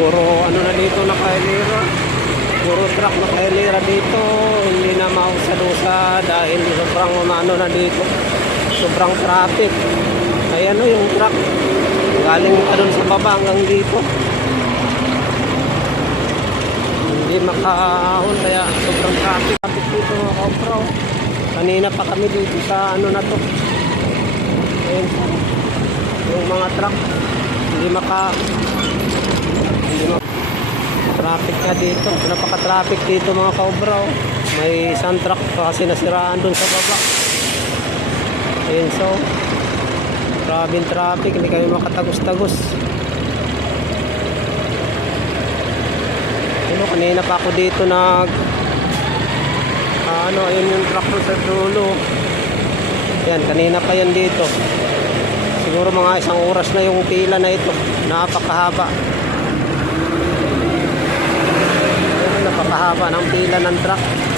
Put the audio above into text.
Puro ano na dito nakailira. Puro truck nakailira dito. Hindi na mausalusa dahil sobrang ano na dito. Sobrang traffic. Ay ano yung truck. Galing pa dun sa baba hanggang dito. Hindi makahon kaya sobrang traffic. Traffic dito mga kaupra. oh. Kanina pa kami dito sa ano na to. Ayun. Yung mga truck. Hindi maka traffic na dito. Napaka-traffic dito mga kaubra. oh. May isang truck pa kasi nasiraan dun sa baba. Ayun so. Grabing traffic. Hindi kami makatagos-tagos. Ano, kanina pa ako dito nag ah, ano, ayun yung truck sa dulo. Yan, kanina pa yan dito. Siguro mga isang oras na yung pila na ito. Napakahaba. Napakahaba ng pila ng truck.